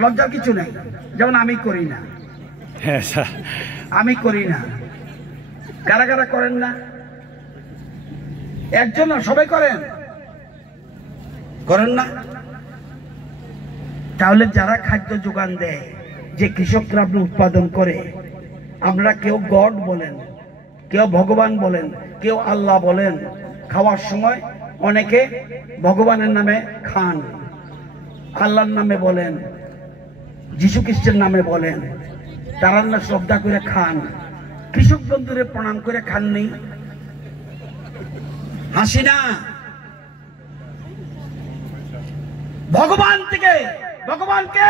লজ্জার কিছু নেই, যেমন আমি করি না, আমি করি না, কারা কারা করেন না? একজন না, সবাই করেন, করেন না? তাহলে যারা খাদ্য যোগান দেয়, যে কৃষকরা আপনি উৎপাদন করে, আপনারা কেউ গড বলেন, কেউ ভগবান বলেন, কেউ আল্লাহ বলেন, খাওয়ার সময় অনেকে ভগবানের নামে খান, আল্লাহর নামে বলেন, যীশু খ্রিস্টের নামে বলেন, তারা না শ্রদ্ধা করে খান, কৃষক বন্ধুরে প্রণাম করে খাননি? হাসি না? ভগবান থেকে, ভগবানকে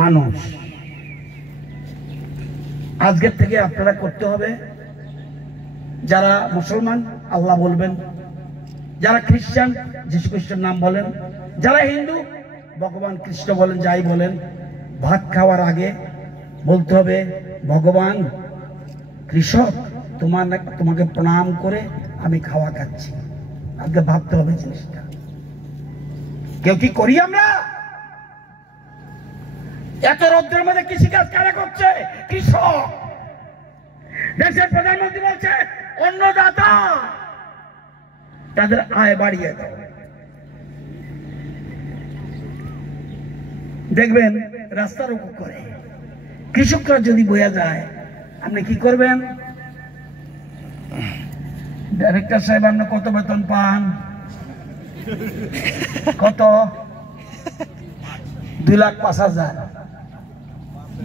মানুষ। আজকের থেকে আপনারা করতে হবে, যারা মুসলমান আল্লাহ বলবেন, যারা খ্রিস্টান যীশু খ্রিস্টের নাম বলেন, যারা হিন্দু ভগবান কৃষ্ণ বলেন, যাই বলেন, ভাত খাওয়ার আগে বলতে হবে, ভগবান কৃষক তোমাকে প্রণাম করে আমি খাওয়া খাচ্ছি। আজকে ভাবতে হবে জিনিসটা। কেউ কি করি আমরা? এত রৌদ্রের মধ্যে কৃষিকাজ কারা করছে? কৃষক। দেশের প্রধানমন্ত্রী বলছে অন্নদাতা, তাদের আয় বাড়িয়ে দাও। দেখবেন রাস্তার উপর করে কৃষকরা যদি বইয়া যায়, আপনি কি করবেন? ডাইরেক্টর সাহেব আপনি কত বেতন পান? কত? 2,05,000।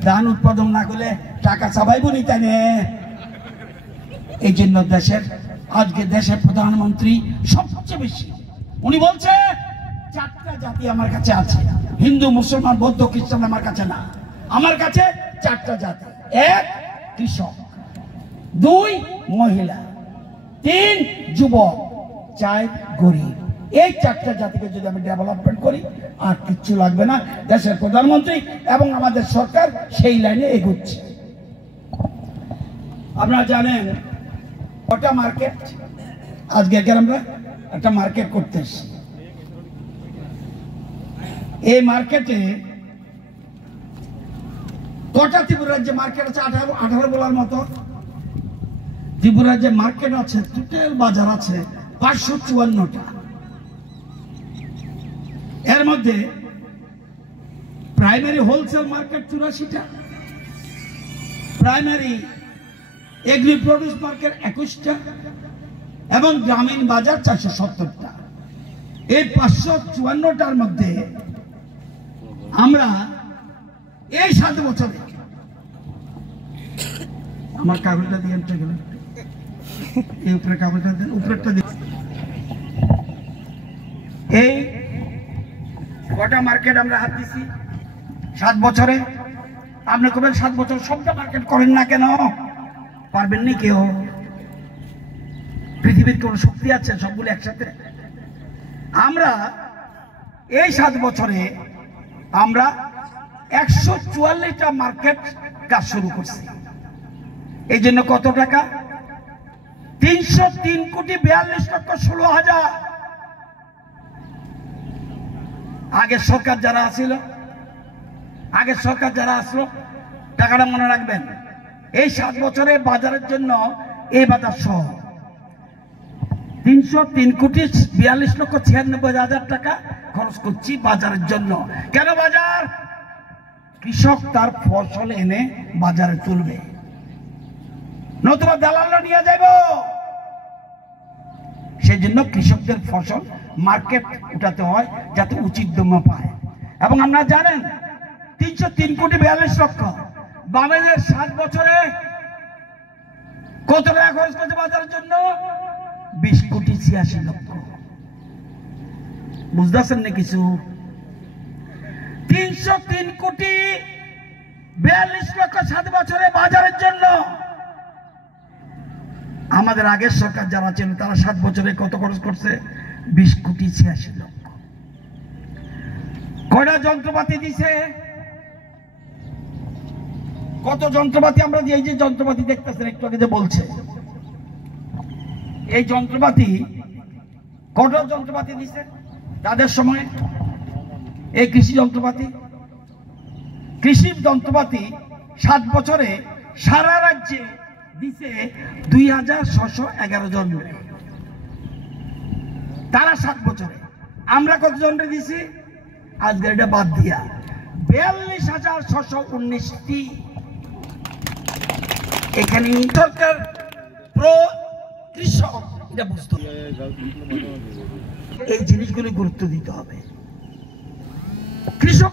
ধান উৎপাদন না করলে টাকা চাবাইব নি, তাই না? এই জন্য আজকে দেশের প্রধানমন্ত্রী সবচেয়ে বেশি উনি বলছে 4টা জাতি আমার কাছে আছে, হিন্দু, মুসলমান, বৌদ্ধ, খ্রিস্টান আমার কাছে না, আমার কাছে 4টা জাতি। 1 কৃষক, 2 মহিলা, 3 যুবক, 4 গরিব। এই 4টা জাতিকে যদি আমি ডেভেলপমেন্ট করি, আর কিচ্ছু লাগবে না। দেশের প্রধানমন্ত্রী এবং আমাদের সরকার সেই লাইনে এগোচ্ছে। আপনারা জানেন কটা মার্কেট, আজকে আমরা একটা মার্কেট করতে এসেছি। এই মার্কেটে কটা ত্রিপুরা রাজ্যে মার্কেট আছে? 18 বলার মতো। ত্রিপুরা রাজ্যে মার্কেট আছে, টোটাল বাজার আছে 554টা। এর মধ্যে প্রাইমারি হোলসেল মার্কেট 84টা, প্রাইমারি এগ্রি প্রডিউস মার্কেট 21টা, এবং গ্রামীণ বাজার 470টা। এই 554টার মধ্যে আমরা এই 7 বছরে, আমার কাগজটা দিয়ে গেল, এই উপরে কাগজটা দেন, উপরেরটা দিয়ে, এই কটা মার্কেট আমরা হাত দিছি 7 বছরে? আপনি কবেন 7 বছর সবটা মার্কেট করেন না কেন? পারবেন নি কেউ? পৃথিবীর কোন শক্তি আছে সবগুলো একসাথে? আমরা এই 7 বছরে আমরা 144টা মার্কেট কাজ শুরু করছি। এই জন্য কত টাকা? 303,42,16,000। আগের সরকার যারা আসলো, টাকাটা মনে রাখবেন, এই 7 বছরে বাজারের জন্য এই বাজার সহ 303,42,96,000 টাকা খরচ করছি বাজারের জন্য। কেন বাজার? কৃষক তার ফসল এনে বাজারে তুলবে, নতুবা দালালরা নিয়ে যাব। সেই জন্য কৃষকদের ফসল মার্কেট উঠাতে হয় যাতে উচিত দাম পায়। এবং আপনারা জানেন 303,42,00,000 বামেদের 7 বছরে কত টাকা খরচ করছে বাজারের জন্য? 20,86,00,000। বুঝতেছেন না কিছু? 303,42,00,000 7 বছরে বাজারের জন্য। আমাদের আগের সরকার যারা ছিল তারা 7 বছরে কত খরচ করছে? 20,86,00,000। কয়টা যন্ত্রপাতি দিছে? কত যন্ত্রপাতি আমরা এই যে যন্ত্রপাতি দেখতেছেন একটু আগে যে বলছে, এই যন্ত্রপাতি কত যন্ত্রপাতি দিছে তাদের সময়? এই কৃষি যন্ত্রপাতি 7 বছরে সারা রাজ্যে দিছে 2611 জন। তারা 7 বছরে, আমরা কতজনকে দিছি আজকে এটা বাদ দিয়া 42,619টি। এখানে সরকার প্রো কৃষক, এটা বুঝতে হবে, এই জিনিসগুলো গুরুত্ব দিতে হবে। কৃষক